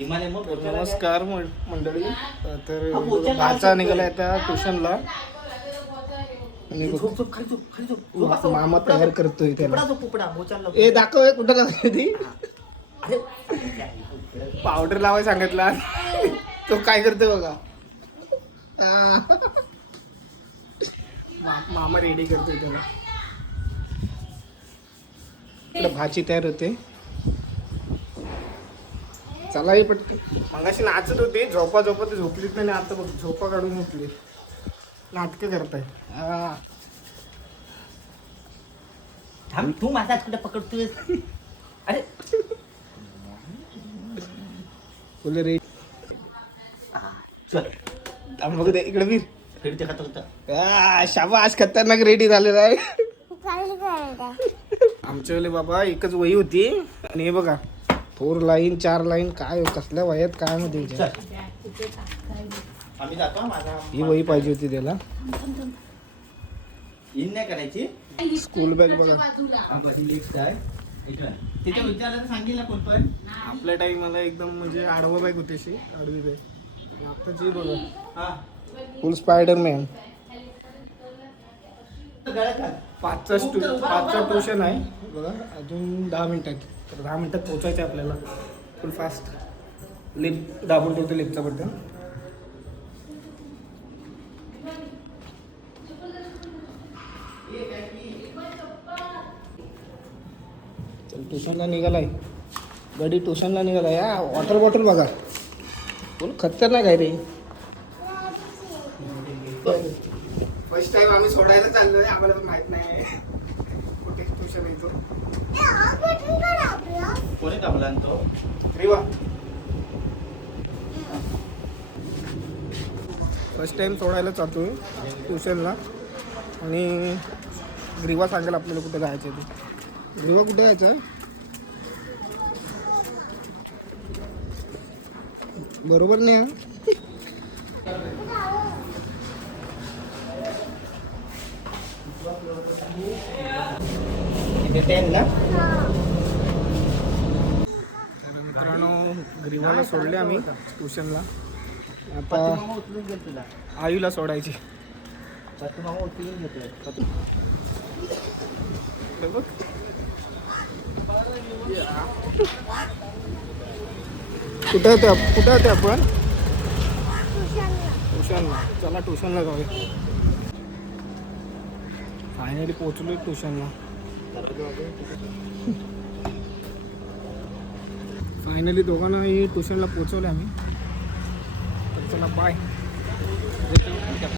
नमस्कार मंडळी. तर भाचा निघाला आता ट्युशनला आणि मामा तयार करतोय त्याला. ए दाखव कुठं लागते ती. पावडर लावाय सांगितला तो काय करतोय बघा. मामा रेडी करतोय त्याला. इकडे भाजी तयार होते. चला हे पटकन. मगाशी नाचत होती, झोपा झोपलीच नाही. आता बघ झोपा काढून उठली. नाटकं करताय. तू माझा कुठे पकडतोय. अरे बोले रे चल बघू दे इकडे वीर. फिरते खात होता. शाबास खतरनाक रेडी झालेला आहे. आमच्या वेळी बाबा एकच वही होती आणि हे बघा 4 लाईन 4 लाईन काय कसल्या वयात काय मध्ये आम्ही जातो. माझा ही वही पाहिजे होती त्याला. इन नाही करायची. स्कूल बॅग बघा. तिच्या विचारायला सांगितलं कोण पण. आपल्या टाइमला एकदम म्हणजे आडवा बॅग होती अशी आडवी बॅग. आताची बघा हा फुल स्पायडरमॅन. गळ्यात घाल. 5चा ट्युशन आहे बघा. अजून 10 मिनिटात. तर 10 मिनिटात पोहोचायचं आहे आपल्याला. फुल फास्ट. लिफ्ट दाबून ठेवतो लिफ्टचा बटन. ट्युशनला निघालाय गडी. ट्युशनला निघाला. या वॉटर बॉटल बघा फुल खतरनाक आहे रे. फर्स्ट टाइम आम्ही सोडायला चाललोय. आम्हाला पण माहित नाही कुठे ट्युशन येतो. कोणी दाबला तो. रेवा फर्स्ट टाइम सोडायला जातोय ट्युशनला. आणि ग्रीवा सांगेल आपल्याला कुठे जायचं आहे ते. ग्रीवा कुठे जायचं आहे बरोबर नाही. मित्रांनो ग्रीवाला सोडले आम्ही ट्युशनला. आता उचलून घे तुला. आईला सोडायची. मामा उचलून घेतोय. कुठे होते आपण. ट्युशनला. चला ट्युशनला जाऊया. फायनली पोहोचलोय ट्युशनला. फायनली दोघांनाही ट्युशनला पोहोचवलं आम्ही. तर चला बाय.